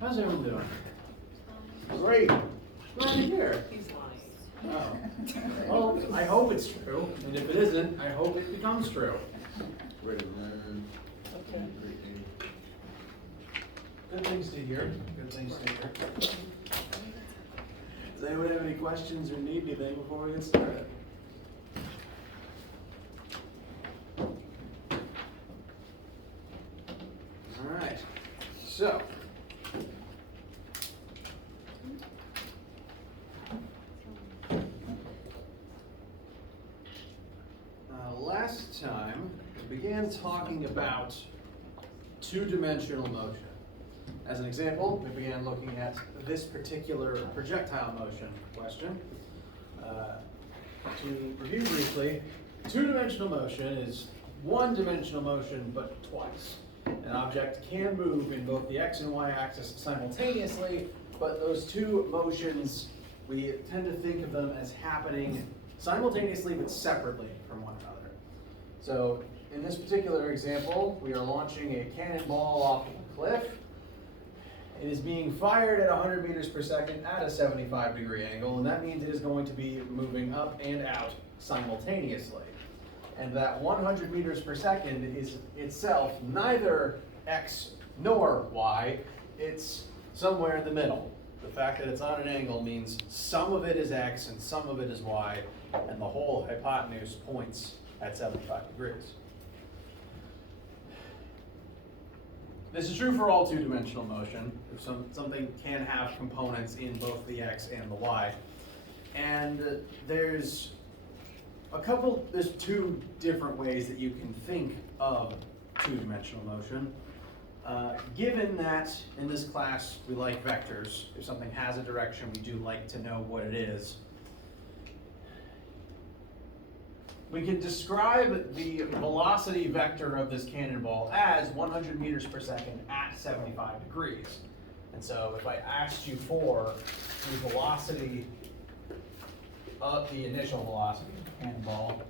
How's everyone doing? Great. Glad to hear. He's lying. Oh. Well, I hope it's true, and if it isn't, I hope it becomes true. Ready to learn. Okay. Good things to hear. Good things to hear. Does anyone have any questions or need anything before we get started? All right. So. Last time, we began talking about two-dimensional motion. As an example, we began looking at this particular projectile motion question. To review briefly, two-dimensional motion is one-dimensional motion, but twice. An object can move in both the x and y axis simultaneously, but those two motions, we tend to think of them as happening simultaneously but separately from one another. So in this particular example, we are launching a cannonball off of a cliff. It is being fired at 100 meters per second at a 75-degree angle, and that means it is going to be moving up and out simultaneously. And that 100 meters per second is itself neither x nor y, it's somewhere in the middle. The fact that it's on an angle means some of it is x and some of it is y, and the whole hypotenuse points at 75 degrees. This is true for all two-dimensional motion. Something can have components in both the x and the y. And there's two different ways that you can think of two-dimensional motion. Given that in this class we like vectors, if something has a direction, we do like to know what it is. We can describe the velocity vector of this cannonball as 100 meters per second at 75 degrees. And so if I asked you for the velocity of the initial velocity of the cannonball,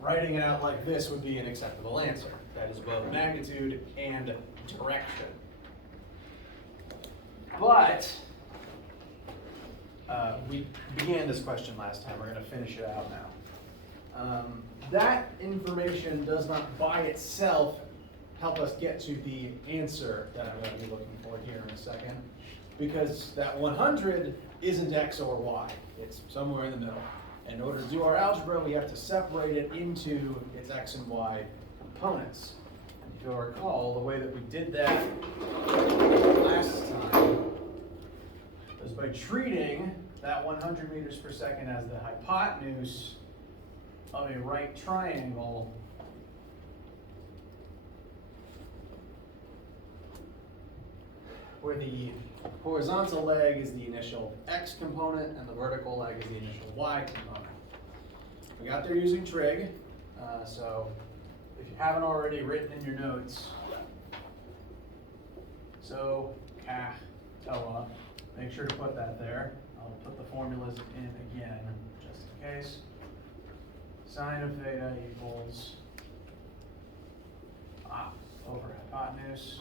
writing it out like this would be an acceptable answer. That is both magnitude and direction. But we began this question last time. We're going to finish it out now. That information does not by itself help us get to the answer that I'm going to be looking for here in a second, because that 100 isn't x or y. It's somewhere in the middle. In order to do our algebra, we have to separate it into its x and y components. And if you'll recall, the way that we did that last time was by treating that 100 meters per second as the hypotenuse of a right triangle where the horizontal leg is the initial x component and the vertical leg is the initial y component. We got there using trig, so if you haven't already written in your notes, so toa, make sure to put that there. I'll put the formulas in again, just in case. Sine of theta equals over hypotenuse.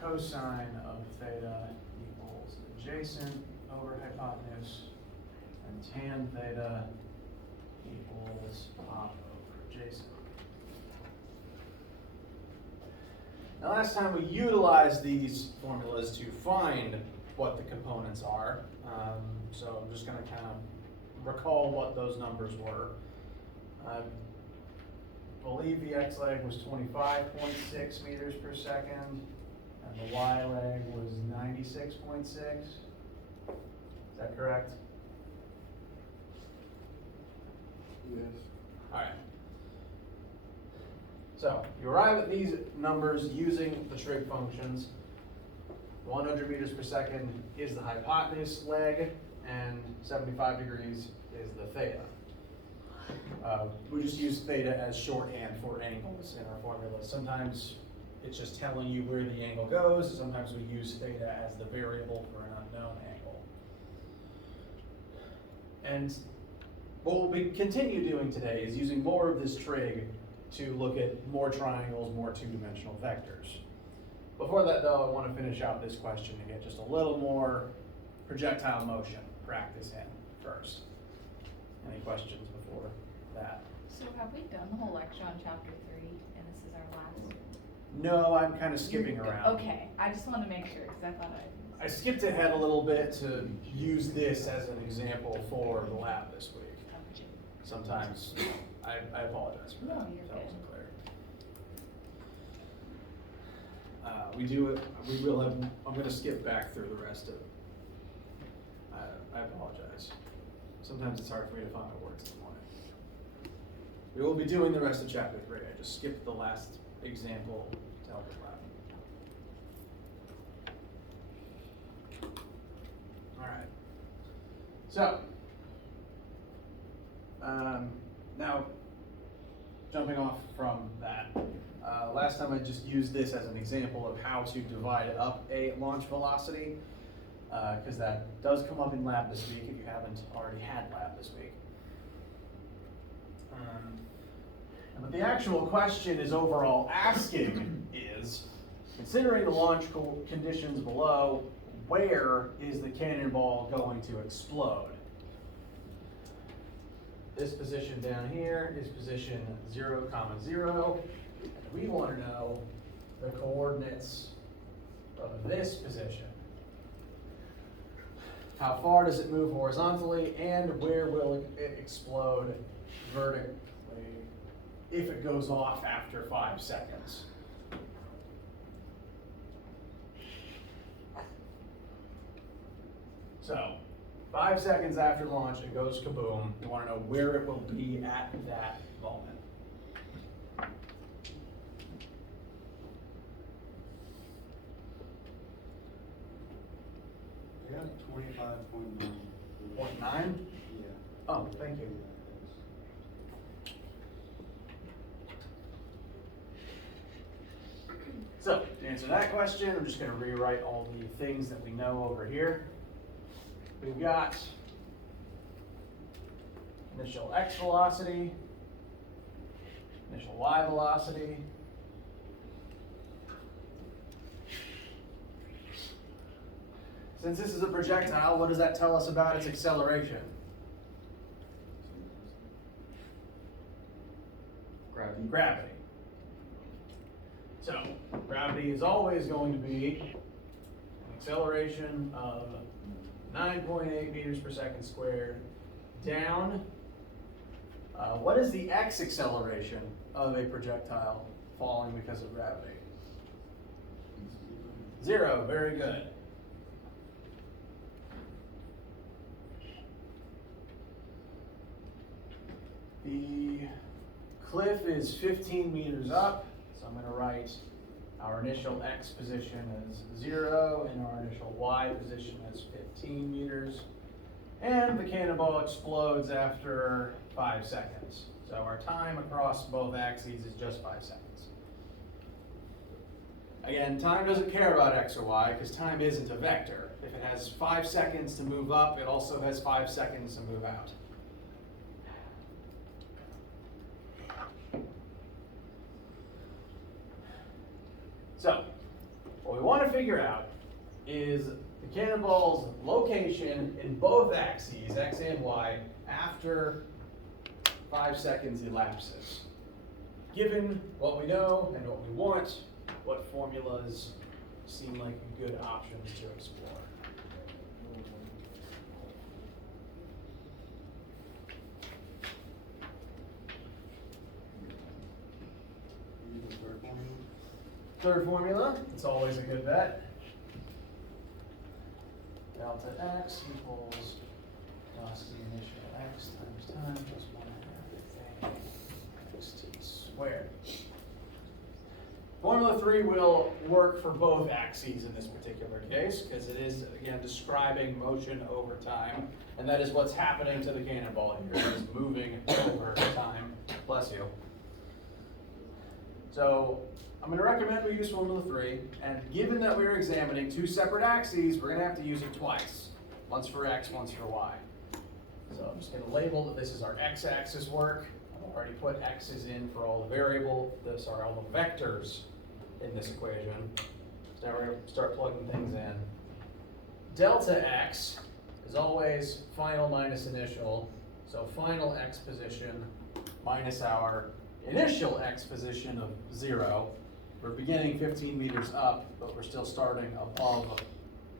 Cosine of theta equals adjacent over hypotenuse. And tan theta equals op over adjacent. Now last time we utilized these formulas to find what the components are. So I'm just going to kind of recall what those numbers were. I believe the x leg was 25.6 meters per second, and the y leg was 96.6. Is that correct? Yes. All right. So you arrive at these numbers using the trig functions. 100 meters per second is the hypotenuse leg, and 75 degrees is the theta. We just use theta as shorthand for angles in our formulas. Sometimes it's just telling you where the angle goes. Sometimes we use theta as the variable for an unknown angle. And what we'll continue doing today is using more of this trig to look at more triangles, more two-dimensional vectors. Before that though, I want to finish out this question to get just a little more projectile motion practice in first. Any questions before that? So have we done the whole lecture on chapter 3 and this is our last? No, I'm kind of skipping around. Okay, I just wanted to make sure because I thought I skipped ahead a little bit to use this as an example for the lab this week. Sometimes, I apologize for that, No, you're if that good. wasn't clear. We will have, I'm gonna skip back through the rest of, I apologize. Sometimes it's hard for me to find my words in the morning. We will be doing the rest of chapter 3, I just skipped the last example to help the lab. Alright. So, now, jumping off from that, last time I just used this as an example of how to divide up a launch velocity, because that does come up in lab this week if you haven't already had lab this week. But the actual question is overall asking is, considering the launch conditions below, where is the cannonball going to explode? This position down here is position 0, 0. And we want to know the coordinates of this position. How far does it move horizontally, and where will it explode vertically if it goes off after 5 seconds? So, 5 seconds after launch, it goes kaboom. You want to know where it will be at that moment. I got 25.9. 0.9? Yeah. Oh, thank you. So, to answer that question, I'm just going to rewrite all the things that we know over here. We've got initial x velocity, initial y velocity, since this is a projectile, what does that tell us about its acceleration? Gravity. So, gravity is always going to be an acceleration of 9.8 meters per second squared down. What is the x acceleration of a projectile falling because of gravity? 0, very good. The cliff is 15 meters up, so I'm going to write our initial x position as 0 and our initial y position as 15 meters. And the cannonball explodes after 5 seconds. So our time across both axes is just 5 seconds. Again, time doesn't care about x or y because time isn't a vector. If it has 5 seconds to move up, it also has 5 seconds to move out. So, what we want to figure out is the cannonball's location in both axes, x and y, after 5 seconds elapses. Given what we know and what we want, what formulas seem like good options to explore? Third formula, it's always a good bet. Delta x equals velocity initial x times time plus 1/2 xt squared. Formula 3 will work for both axes in this particular case because it is, again, describing motion over time, and that is what's happening to the cannonball here. It is moving over time. Bless you. So I'm gonna recommend we use Formula 3, and given that we're examining two separate axes, we're gonna have to use it twice. Once for X, once for Y. So I'm just gonna label that this is our X-axis work. I've already put X's in for all the all the vectors in this equation. So now we're gonna start plugging things in. Delta X is always final minus initial. So final X position minus our initial X position of 0. We're beginning 15 meters up, but we're still starting above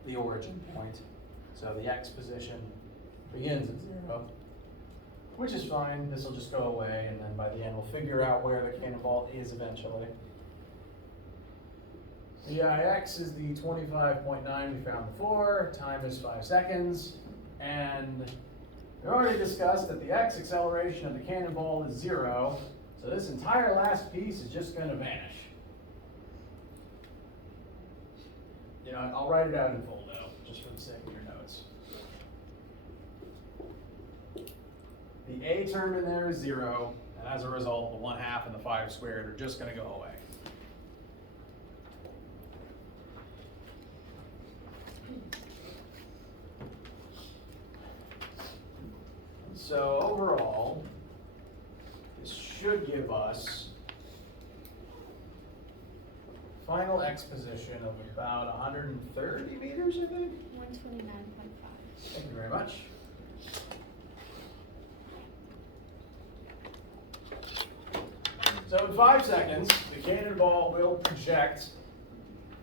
the origin point. So the X position begins at 0, which is fine. This will just go away, and then by the end we'll figure out where the cannonball is eventually. The Ix is the 25.9 we found before. Time is 5 seconds. And we already discussed that the X acceleration of the cannonball is 0. So this entire last piece is just going to vanish. You know, I'll write it out in full though, just for the sake of your notes. The A term in there is 0, and as a result, the 1/2 and the 5 squared are just going to go away. So overall, this should give us final X position of about 130 meters, I think. 129.5. Thank you very much. So in 5 seconds, the cannonball will project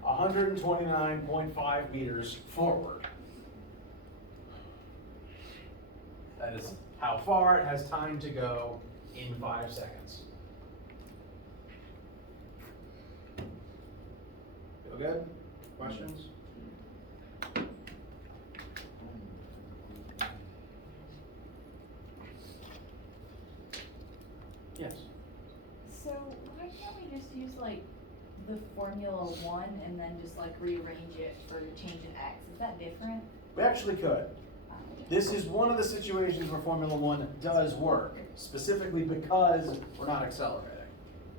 129.5 meters forward. That is how far it has time to go in 5 seconds. Feel good? Questions? Yes. So why can't we just use like the Formula 1 and then just like rearrange it for change in X? Is that different? We actually could. This is one of the situations where Formula 1 does work, specifically because we're not accelerating.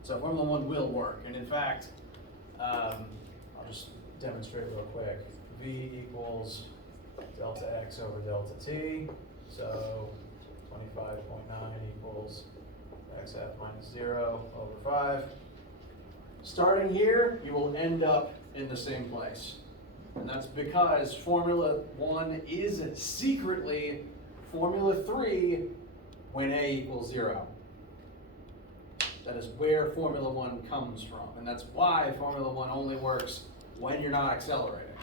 So Formula 1 will work, and in fact, I'll just demonstrate real quick. V equals delta X over delta T, so 25.9 equals XF minus 0 over 5. Starting here, you will end up in the same place. And that's because Formula 1 is secretly Formula 3 when A equals 0. That is where Formula 1 comes from. And that's why Formula 1 only works when you're not accelerating.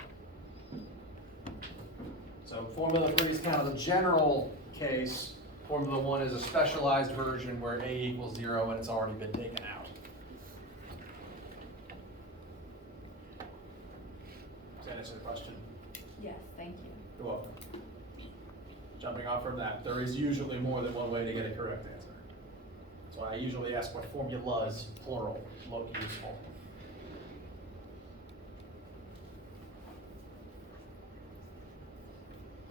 So Formula 3 is kind of the general case. Formula 1 is a specialized version where A equals 0 and it's already been taken out. Does that answer the question? Yes, thank you. You're welcome. Jumping off from that, there is usually more than one way to get a correct answer. That's why I usually ask what formulas, plural, look useful.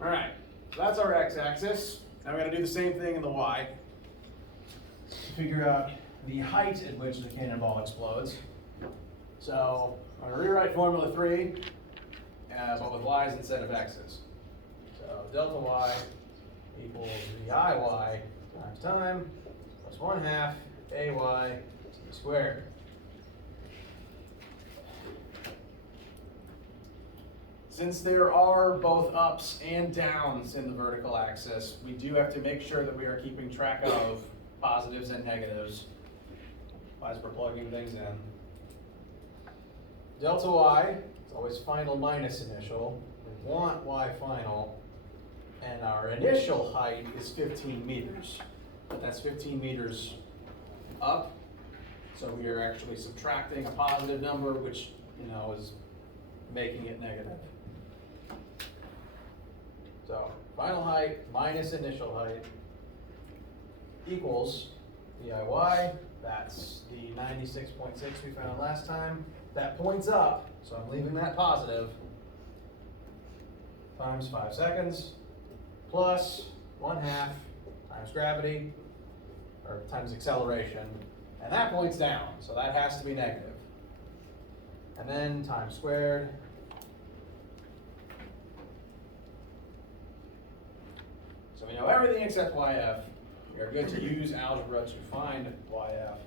All right, so that's our x-axis. Now we're going to do the same thing in the y to figure out the height at which the cannonball explodes. So I'm going to rewrite Formula 3 but with y's instead of x's. So delta y equals VIY times time plus 1/2 AY t squared. Since there are both ups and downs in the vertical axis, we do have to make sure that we are keeping track of positives and negatives as we're plugging things in. Delta y is always final minus initial. We want y final, and our initial height is 15 meters. But that's 15 meters up, so we are actually subtracting a positive number, which is making it negative. So final height minus initial height equals DIY. That's the 96.6 we found last time. That points up, so I'm leaving that positive, times 5 seconds, plus 1/2 times gravity, or times acceleration, and that points down, so that has to be negative. and then time squared. So we know everything except YF. We are good to use algebra to find YF.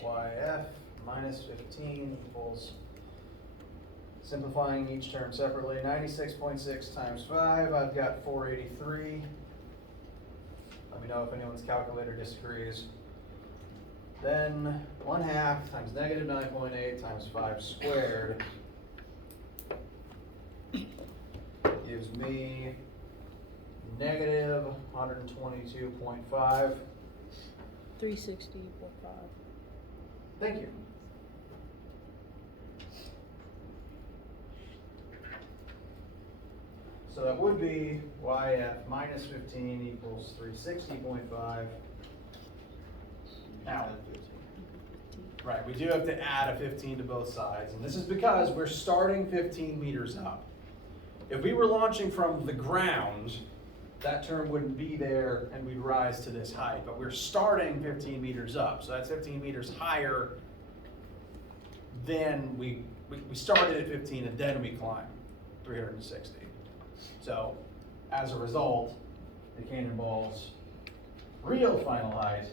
YF minus 15 equals, simplifying each term separately, 96.6 times 5, I've got 483. Let me know if anyone's calculator disagrees. Then 1/2 times negative 9.8 times 5 squared gives me negative 122.5. 360.5. Thank you. So that would be YF minus 15 equals 360.5. Now, right, we do have to add a 15 to both sides, and this is because we're starting 15 meters up. If we were launching from the ground, that term wouldn't be there and we'd rise to this height, but we're starting 15 meters up, so that's 15 meters higher than we started at 15 and then we climbed 360. So as a result, the cannonball's real final height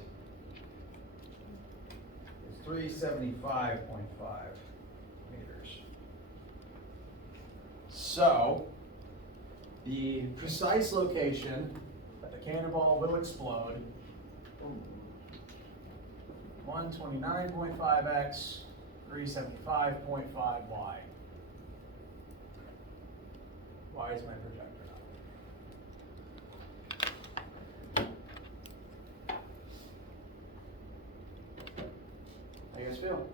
is 375.5 meters. So the precise location that the cannonball will explode, 129.5x, 375.5y. Y is my projector. How you guys feel?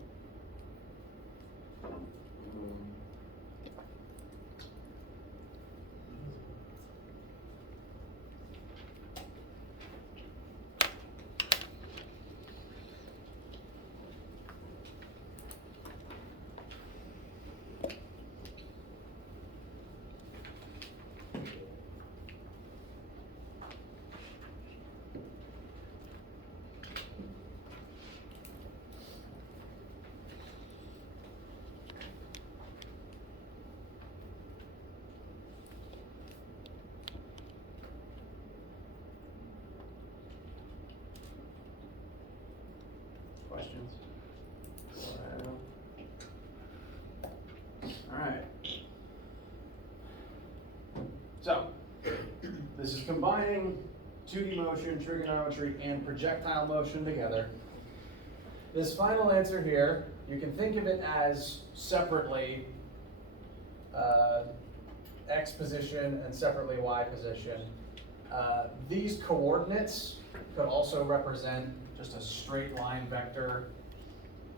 Questions? All right. So, this is combining 2D motion, trigonometry, and projectile motion together. This final answer here, you can think of it as separately X position and separately Y position. These coordinates could also represent just a straight line vector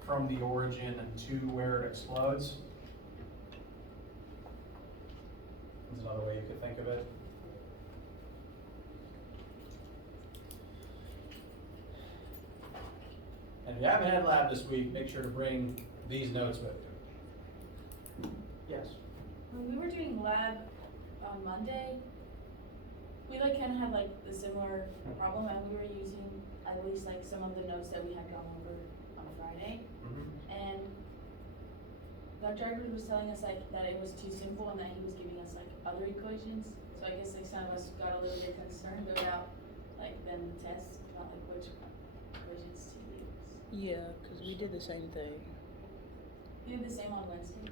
from the origin to where it explodes. That's another way you could think of it. And if you haven't had lab this week, make sure to bring these notes with you. Yes? When we were doing lab on Monday, we like kind of had like the similar problem, and we were using at least like some of the notes that we had gone over on Friday. And Dr. Edwards was telling us like that it was too simple and that he was giving us like other equations. So I guess like some of us got a little bit concerned about like then the test, not like which equations to use. Yeah, because we did the same thing. You did the same on Wednesday?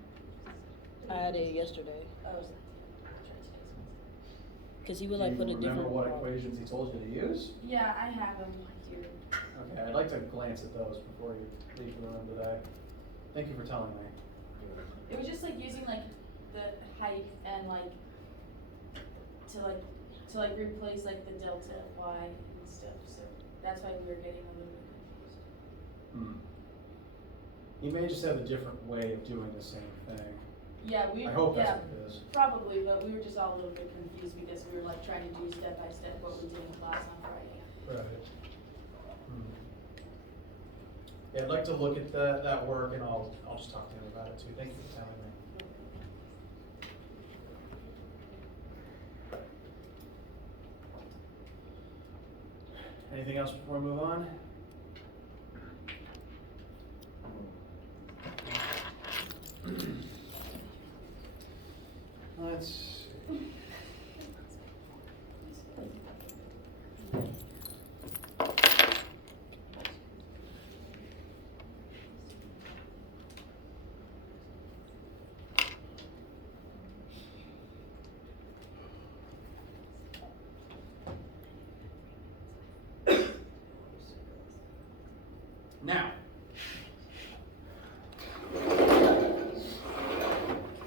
I had it yesterday. Oh, was it? Because he would like put a different. Remember what problem. equations he told you to use? Yeah, I have them here. Okay, I'd like to glance at those before you leave the room today. Thank you for telling me. It was just like using like the height and like to replace like the delta y and stuff. So that's why we were getting a little bit confused. He may just have a different way of doing the same thing. Yeah, I hope that's yeah, what it is. probably, but we were just all a little bit confused because we were like trying to do step by step what we did in class on Friday. Right. Yeah, I'd like to look at that work, and I'll just talk to him about it too. Thank you for telling me. Anything else before we move on? Let's see. Now,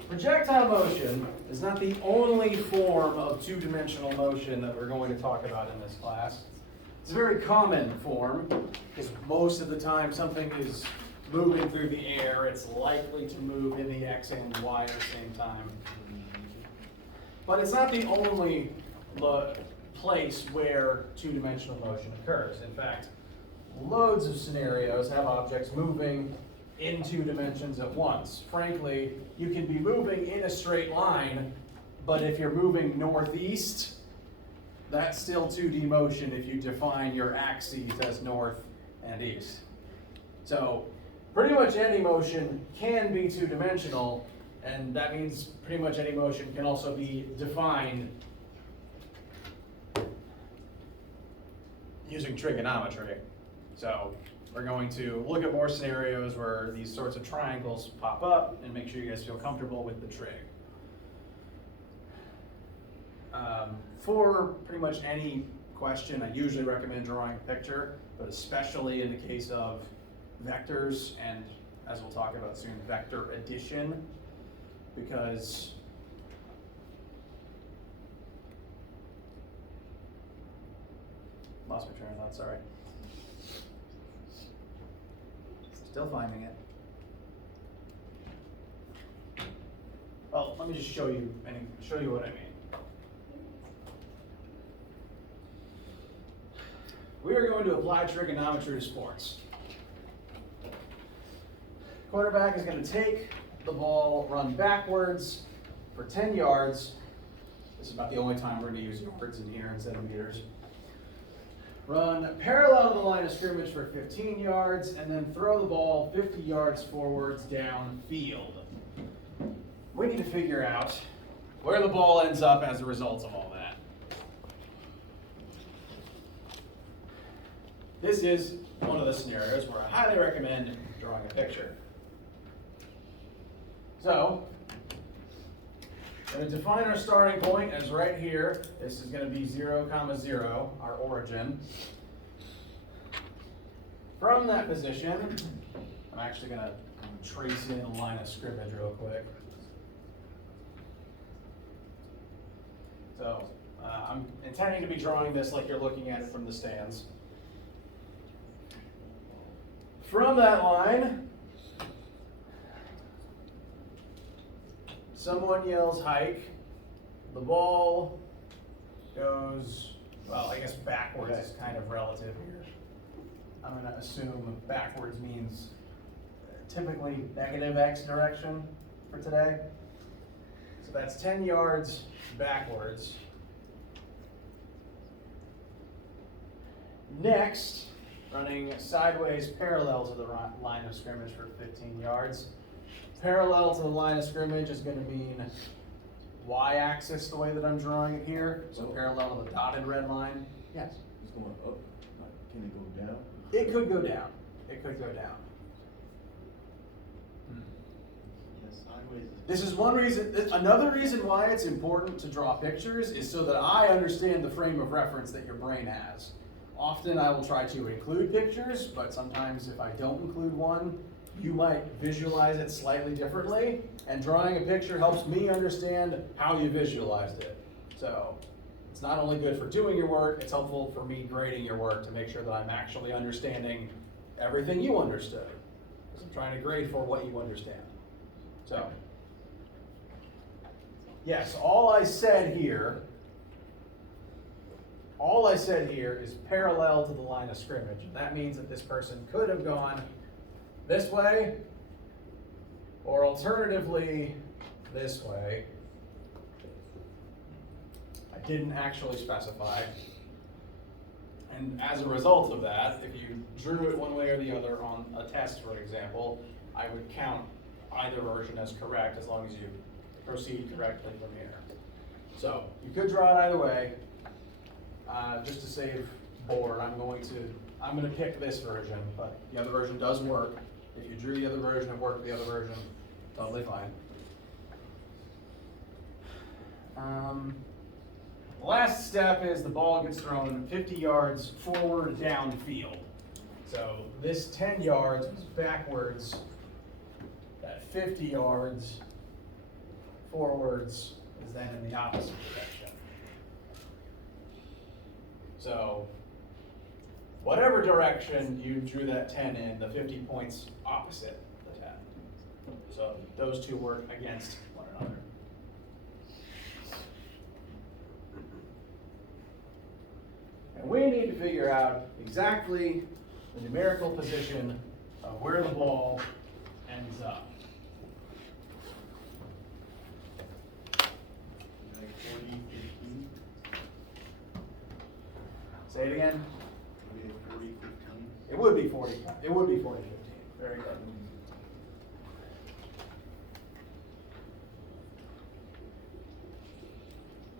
projectile motion is not the only form of two-dimensional motion that we're going to talk about in this class. It's a very common form, because most of the time something is moving through the air, it's likely to move in the X and Y at the same time. But it's not the only place where two-dimensional motion occurs. In fact, loads of scenarios have objects moving in 2 dimensions at once. Frankly, you can be moving in a straight line, but if you're moving northeast, that's still 2D motion if you define your axes as north and east. So pretty much any motion can be 2-dimensional, and that means pretty much any motion can also be defined using trigonometry. So we're going to look at more scenarios where these sorts of triangles pop up and make sure you guys feel comfortable with the trig. For pretty much any question, I usually recommend drawing a picture, but especially in the case of vectors and, as we'll talk about soon, vector addition, because lost my train of thought, sorry. Still finding it. Well, let me just show you what I mean. We are going to apply trigonometry to sports. Quarterback is going to take the ball, run backwards for 10 yards. This is about the only time we're going to use yards in here instead of meters. Run parallel to the line of scrimmage for 15 yards, and then throw the ball 50 yards forwards downfield. We need to figure out where the ball ends up as a result of all that. This is one of the scenarios where I highly recommend drawing a picture. So, we're going to define our starting point as right here. This is going to be 0, 0, our origin. From that position, I'm actually going to trace in a line of scrimmage real quick. So, I'm intending to be drawing this like you're looking at it from the stands. From that line, someone yells hike. The ball goes, well, I guess backwards is kind of relative here. I'm going to assume backwards means typically negative X direction for today. So that's 10 yards backwards. Next, running sideways parallel to the line of scrimmage for 15 yards. Parallel to the line of scrimmage is going to mean y-axis the way that I'm drawing it here. So parallel to the dotted red line. Yes? It's going up. Can it go down? It could go down. It could go down. Yes, sideways is. This is one reason. Another reason why it's important to draw pictures is so that I understand the frame of reference that your brain has. Often I will try to include pictures, but sometimes if I don't include one, you might visualize it slightly differently, and drawing a picture helps me understand how you visualized it. So it's not only good for doing your work, it's helpful for me grading your work to make sure that I'm actually understanding everything you understood. because I'm trying to grade for what you understand. So, yes, all I said here is parallel to the line of scrimmage. And that means that this person could have gone this way, or alternatively, this way. I didn't actually specify. And as a result of that, if you drew it one way or the other on a test, for example, I would count either version as correct as long as you proceed correctly from here. So you could draw it either way. Just to save board, I'm going to pick this version, but the other version does work. If you drew the other version and worked the other version, totally fine. The last step is the ball gets thrown 50 yards forward downfield. So this 10 yards is backwards, that 50 yards forwards is then in the opposite direction. So whatever direction you drew that 10 in, the 50 points opposite the 10. So those two work against one another. And we need to figure out exactly the numerical position of where the ball ends up. Like 40, 15, Say it again. maybe 40, 15. It would be 40. It would be 40, 15. Very good.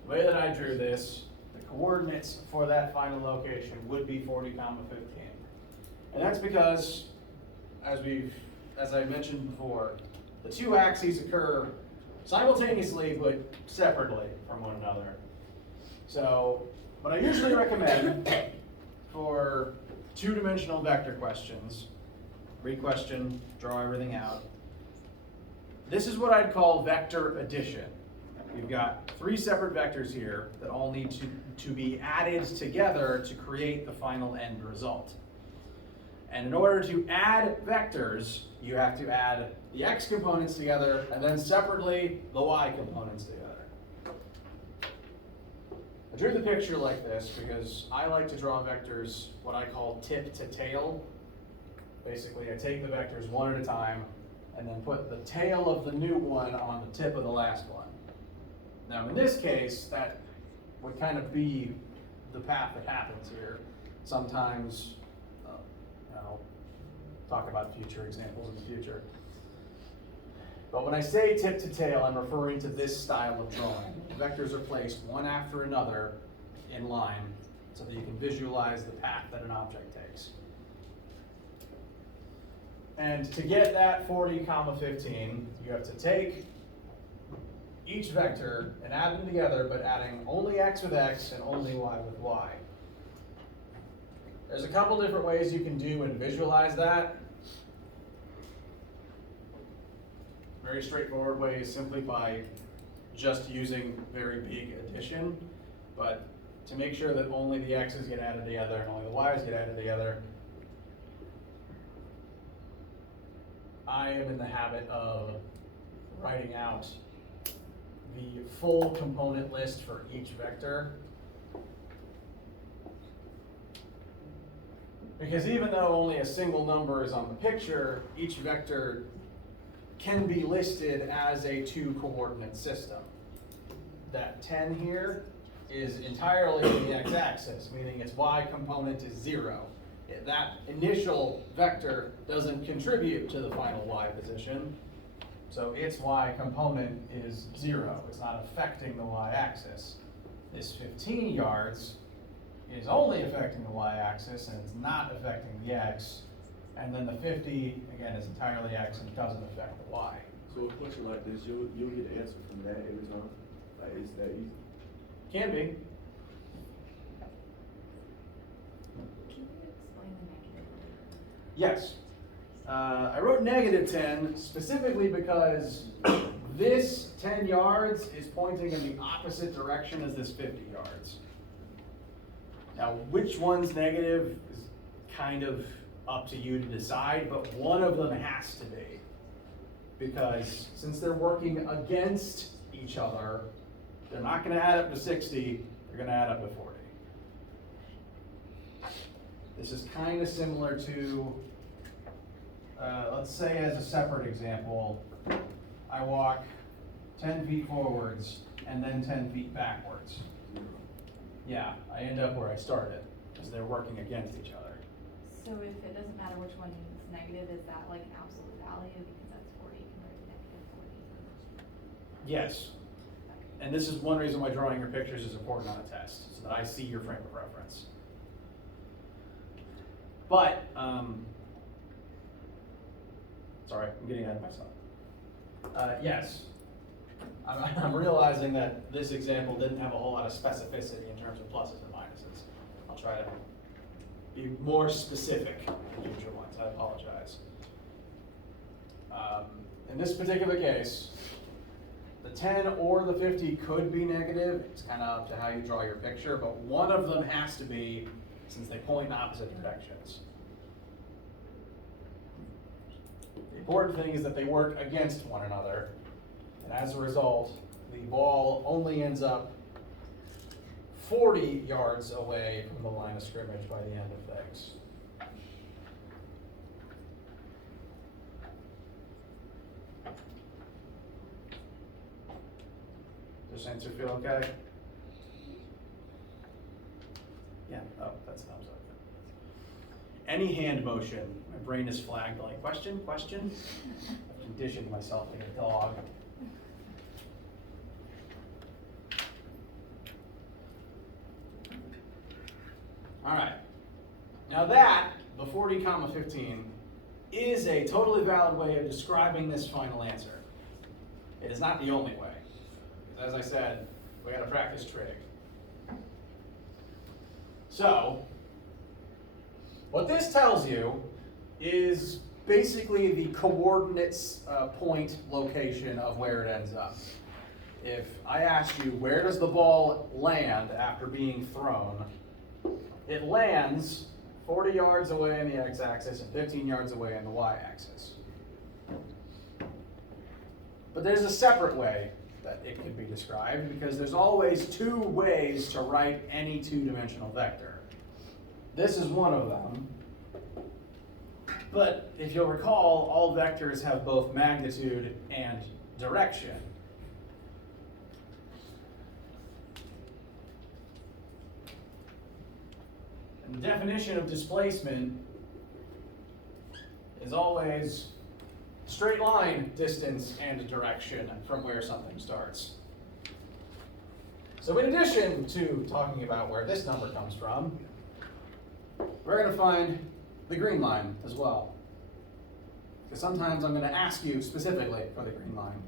The way that I drew this, the coordinates for that final location would be 40, 15. And that's because, as I mentioned before, the two axes occur simultaneously but separately from one another. So what I usually recommend for two-dimensional vector questions, read question, draw everything out, this is what I'd call vector addition. We've got three separate vectors here that all need to be added together to create the final end result. And in order to add vectors, you have to add the x components together and then separately the y components together. I drew the picture like this because I like to draw vectors what I call tip to tail. Basically, I take the vectors one at a time and then put the tail of the new one on the tip of the last one. Now, in this case, that would kind of be the path that happens here. Sometimes, I'll talk about future examples in the future. But when I say tip to tail, I'm referring to this style of drawing. Vectors are placed one after another in line so that you can visualize the path that an object takes. And to get that 40, 15, you have to take each vector and add them together, but adding only x with x and only y with y. There's a couple different ways you can do and visualize that. Very straightforward way is simply by just using very big addition, but to make sure that only the x's get added together and only the y's get added together, I am in the habit of writing out the full component list for each vector. Because even though only a single number is on the picture, each vector can be listed as a two-coordinate system. That 10 here is entirely in the x-axis, meaning its y component is 0. That initial vector doesn't contribute to the final y position, so its y component is 0. It's not affecting the y-axis. This 15 yards is only affecting the y-axis and it's not affecting the x. And then the 50, again, is entirely x and doesn't affect the y. So a question like this, you'll get the answer from that every time? Like, it's that easy? Can be. Can you explain the negative? Yes. I wrote -10 specifically because this 10 yards is pointing in the opposite direction as this 50 yards. Now, which one's negative is kind of up to you to decide, but one of them has to be. Because since they're working against each other, they're not gonna add up to 60, they're gonna add up to 40. This is kind of similar to, let's say as a separate example, I walk 10 feet forwards and then 10 feet backwards. Yeah, I end up where I started, because they're working against each other. So if it doesn't matter which one is negative, is that like an absolute value, because that's 40 compared to negative 40? Yes. And this is one reason why drawing your pictures is important on a test, so that I see your frame of reference. But, sorry, I'm getting ahead of myself. Yes, I'm realizing that this example didn't have a whole lot of specificity in terms of pluses and minuses. I'll try to be more specific than usual ones, I apologize. In this particular case, the 10 or the 50 could be negative. It's kind of up to how you draw your picture, but one of them has to be, since they point in opposite directions. The important thing is that they work against one another, and as a result, the ball only ends up 40 yards away from the line of scrimmage by the end of things. Does this answer feel okay? Yeah, oh, that's a thumbs up. Any hand motion, my brain is flagged like, question? I've conditioned myself like a dog. All right, now that, the 40 comma 15, is a totally valid way of describing this final answer. It is not the only way. As I said, we gotta practice trig. So, what this tells you is basically the coordinates point location of where it ends up. If I asked you, where does the ball land after being thrown? It lands 40 yards away in the x-axis and 15 yards away in the y-axis. But there's a separate way that it can be described, because there's always two ways to write any two-dimensional vector. This is one of them. But if you'll recall, all vectors have both magnitude and direction. And the definition of displacement is always straight line distance and direction from where something starts. So in addition to talking about where this number comes from, we're going to find the green line as well. Because sometimes I'm going to ask you specifically for the green line.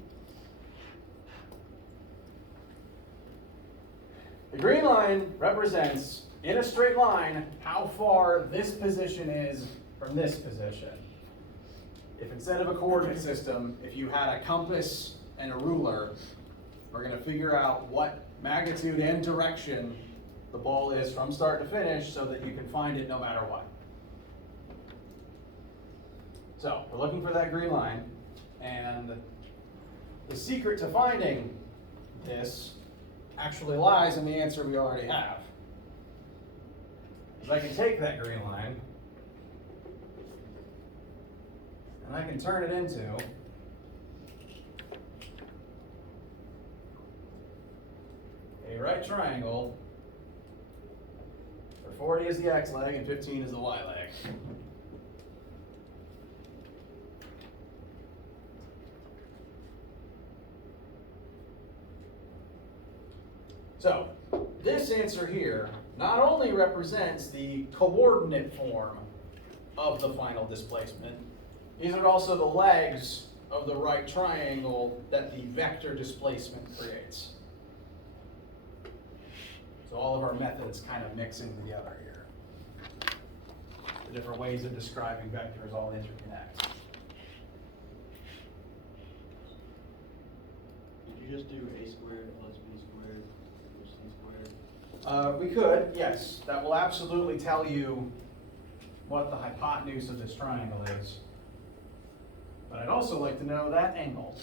The green line represents, in a straight line, how far this position is from this position. If instead of a coordinate system, if you had a compass and a ruler, we're going to figure out what magnitude and direction the ball is from start to finish so that you can find it no matter what. So we're looking for that green line, and the secret to finding this actually lies in the answer we already have. Because I can take that green line and I can turn it into a right triangle where 40 is the x leg and 15 is the y leg. So, this answer here not only represents the coordinate form of the final displacement, these are also the legs of the right triangle that the vector displacement creates. So all of our methods kind of mixing together here. The different ways of describing vectors all interconnect. Did you just do a squared plus b squared equals c squared? We could, yes. That will absolutely tell you what the hypotenuse of this triangle is. But I'd also like to know that angle.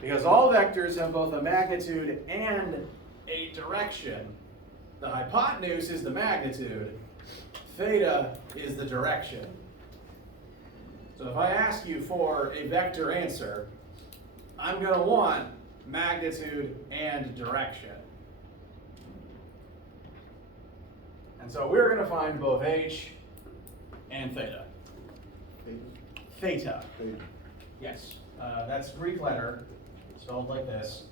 Because all vectors have both a magnitude and a direction. The hypotenuse is the magnitude. Theta is the direction. So if I ask you for a vector answer, I'm going to want magnitude and direction. And so we're going to find both h and theta. Theta. Theta. Yes, that's Greek letter, spelled like this.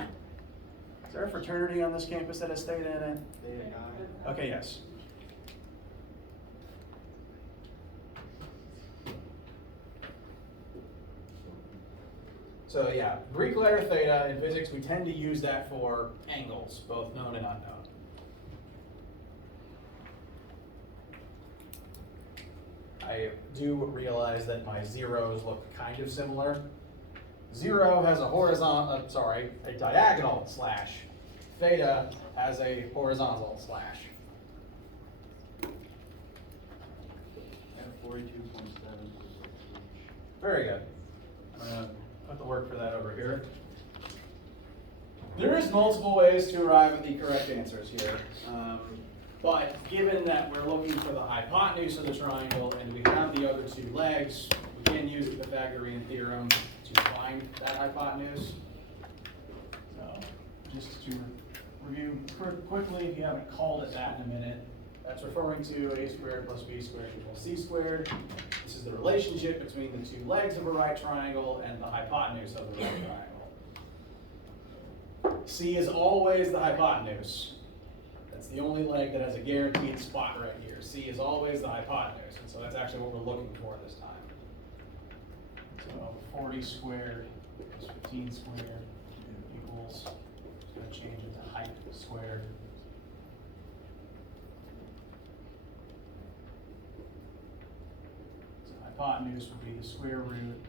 Is there a fraternity on this campus that has theta in it? Theta Chi. Okay, yes. So yeah, Greek letter theta in physics, we tend to use that for angles, both known and unknown. I do realize that my zeros look kind of similar. 0 has a diagonal slash. Theta has a horizontal slash. And 42.7. Very good. I'm gonna put the work for that over here. There is multiple ways to arrive at the correct answers here. But given that we're looking for the hypotenuse of the triangle and we have the other two legs, we can use the Pythagorean theorem to find that hypotenuse. So just to review quickly, if you haven't called it that in a minute, that's referring to a squared plus b squared equals c squared. This is the relationship between the two legs of a right triangle and the hypotenuse of the right triangle. C is always the hypotenuse. That's the only leg that has a guaranteed spot right here. C is always the hypotenuse, and so that's actually what we're looking for this time. So 40 squared plus 15 squared equals, just going to change it to height squared. So hypotenuse would be the square root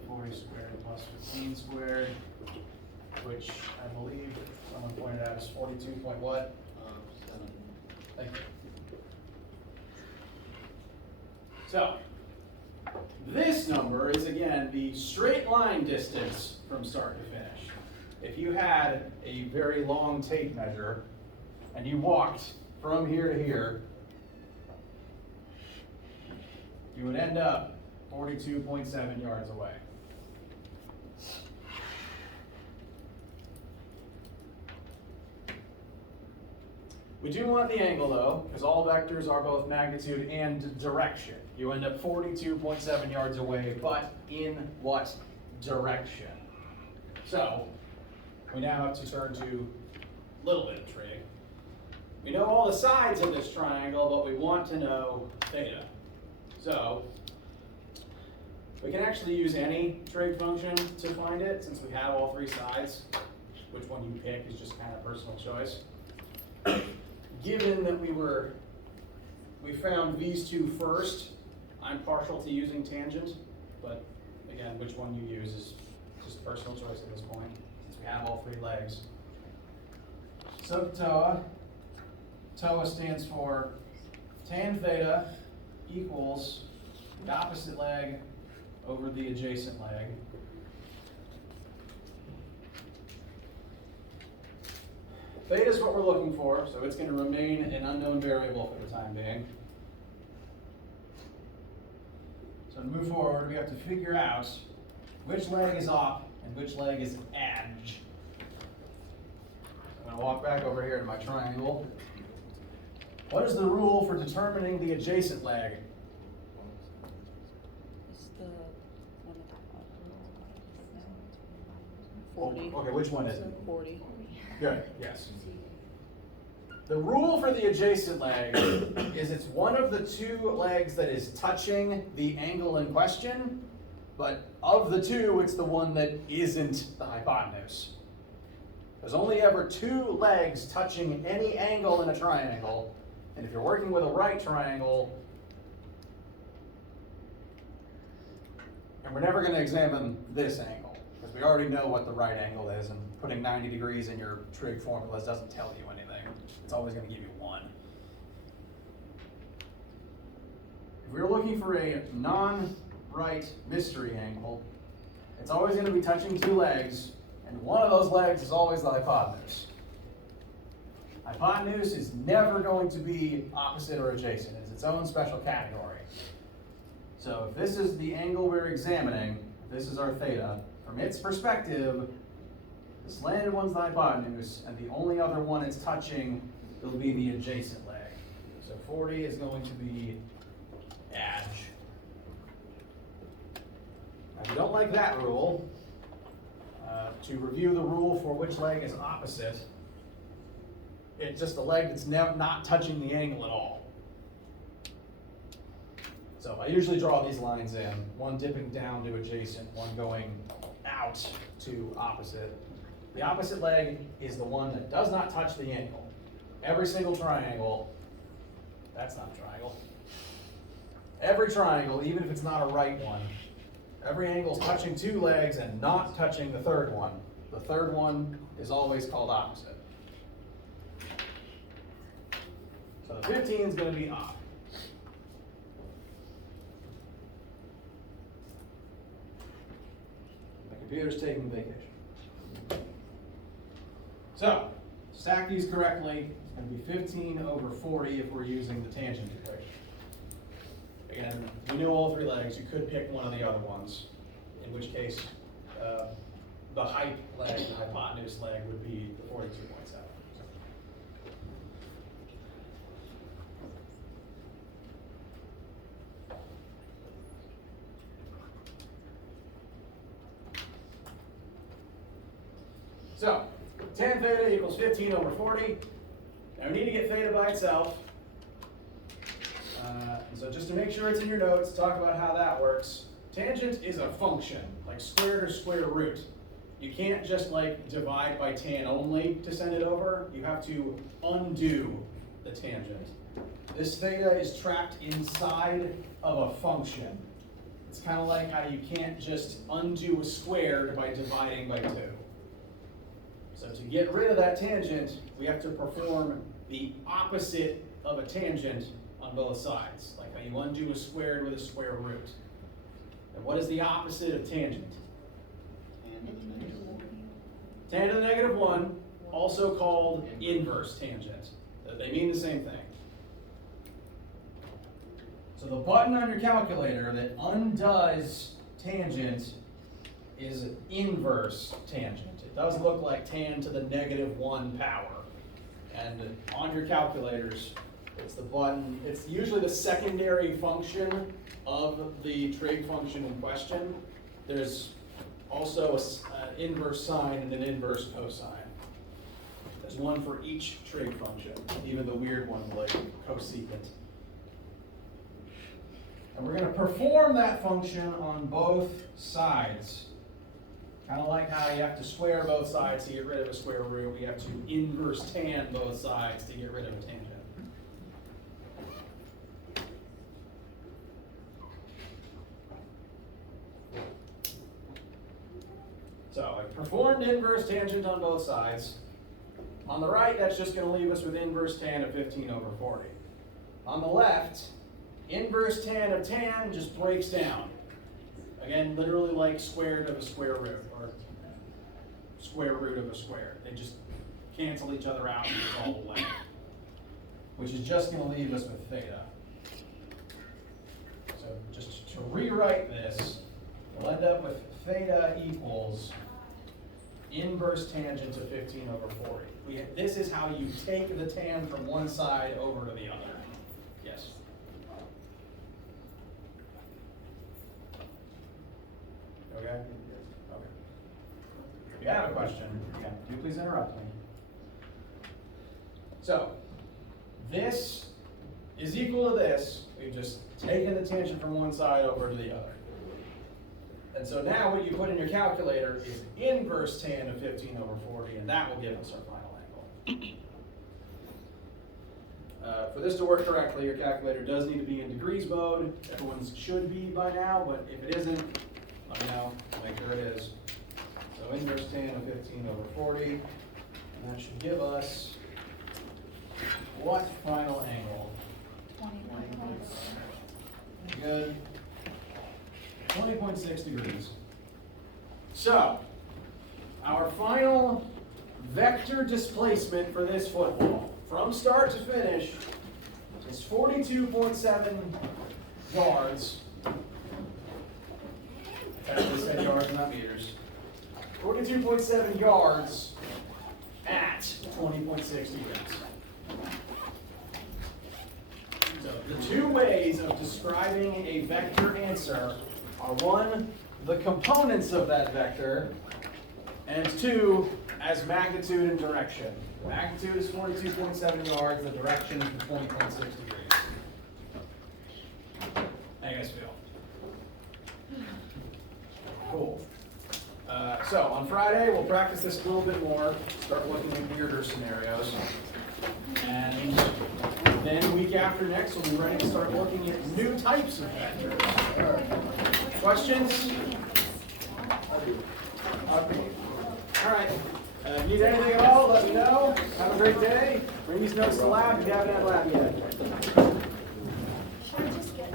of 40 squared plus 15 squared, which I believe someone pointed out is 42 point what? 7. Thank you. So, this number is again the straight line distance from start to finish. If you had a very long tape measure and you walked from here to here, you would end up 42.7 yards away. We do want the angle though, because all vectors are both magnitude and direction. You end up 42.7 yards away, but in what direction? So, we now have to turn to a little bit of trig. We know all the sides of this triangle, but we want to know theta. So, we can actually use any trig function to find it, since we have all three sides. Which one you pick is just kind of personal choice. Given that we found these two first, I'm partial to using tangent, but again, which one you use is just personal choice at this point, since we have all three legs. So TOA stands for tan theta equals the opposite leg over the adjacent leg. Theta is what we're looking for, so it's going to remain an unknown variable for the time being. So to move forward, we have to figure out which leg is up and which leg is edge. I'm going to walk back over here to my triangle. What is the rule for determining the adjacent leg? It's the one at 40. Okay, which one is it? 40. Good, yes. The rule for the adjacent leg is it's one of the two legs that is touching the angle in question, but of the two, it's the one that isn't the hypotenuse. There's only ever two legs touching any angle in a triangle, and if you're working with a right triangle, and we're never going to examine this angle, because we already know what the right angle is, and putting 90 degrees in your trig formulas doesn't tell you anything. It's always going to give you one. if we were looking for a non-right mystery angle, it's always going to be touching two legs, and one of those legs is always the hypotenuse. Hypotenuse is never going to be opposite or adjacent. It's its own special category. So if this is the angle we're examining, this is our theta, from its perspective, the slanted one's the hypotenuse, and the only other one it's touching will be the adjacent leg. So 40 is going to be edge. Now, if you don't like that rule, to review the rule for which leg is opposite, it's just a leg that's not touching the angle at all. So I usually draw these lines in, one dipping down to adjacent, one going out to opposite. The opposite leg is the one that does not touch the angle. Every single triangle, that's not a triangle. Every triangle, even if it's not a right one, every angle is touching two legs and not touching the third one. The third one is always called opposite. So the 15 is going to be op. My computer's taking vacation. So, stack these correctly. It's going to be 15 over 40 if we're using the tangent equation. Again, we know all three legs. You could pick one of the other ones, in which case the height leg, the hypotenuse leg, would be the 42.7. So, tan theta equals 15 over 40. Now we need to get theta by itself. So just to make sure it's in your notes, talk about how that works. Tangent is a function, like square or square root. You can't just like divide by tan only to send it over. You have to undo the tangent. This theta is trapped inside of a function. It's kind of like how you can't just undo a squared by dividing by 2. So to get rid of that tangent, we have to perform the opposite of a tangent on both sides, like how you undo a squared with a square root. And what is the opposite of tangent? Tan to the negative 1, also called inverse tangent. They mean the same thing. So the button on your calculator that undoes tangent is inverse tangent. It does look like tan to the negative 1 power. And on your calculators, it's the button, it's usually the secondary function of the trig function in question. There's also an inverse sine and an inverse cosine. There's one for each trig function, even the weird ones like cosecant. And we're going to perform that function on both sides. Kind of like how you have to square both sides to get rid of a square root. We have to inverse tan both sides to get rid of a tangent. So I performed inverse tangent on both sides. On the right, that's just going to leave us with inverse tan of 15 over 40. On the left, inverse tan of tan just breaks down. Again, literally like square root of a square root, or square root of a square. They just cancel each other out and it's all the way. Which is just going to leave us with theta. So just to rewrite this, we'll end up with theta equals inverse tangent of 15 over 40. This is how you take the tan from one side over to the other. Yes? Okay? Okay. If you have a question, yeah, do please interrupt me. So, this is equal to this. We've just taken the tangent from one side over to the other. And so now what you put in your calculator is inverse tan of 15 over 40, and that will give us our final angle. For this to work correctly, your calculator does need to be in degrees mode. Everyone's should be by now, but if it isn't, let me know. Make sure it is. So inverse tan of 15 over 40, and that should give us what final angle? 20. Good. 20.6 degrees. So, our final vector displacement for this football, from start to finish, is 42.7 yards. Technically said yards, not meters. 42.7 yards at 20.6 degrees. So the two ways of describing a vector answer are one, the components of that vector, and two, as magnitude and direction. Magnitude is 42.7 yards, the direction is 20.6 degrees. How you guys feel? Cool. So on Friday, we'll practice this a little bit more, start looking at weirder scenarios. And then week after next, we'll be ready to start looking at new types of vectors. Questions? Okay. All right. Need anything at all, let me know. Have a great day. Bring these notes to lab if you haven't had lab yet. Should I just get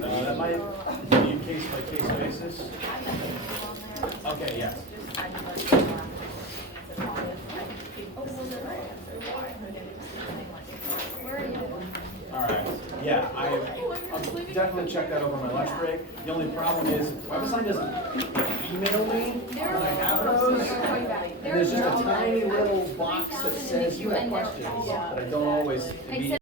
That might be case by case basis. Okay, yeah. All right. Yeah, I'll definitely check that over my lunch break. The only problem is WebAssign doesn't email me when I have those. And there's just a tiny little box that says you have questions, but I don't always immediately.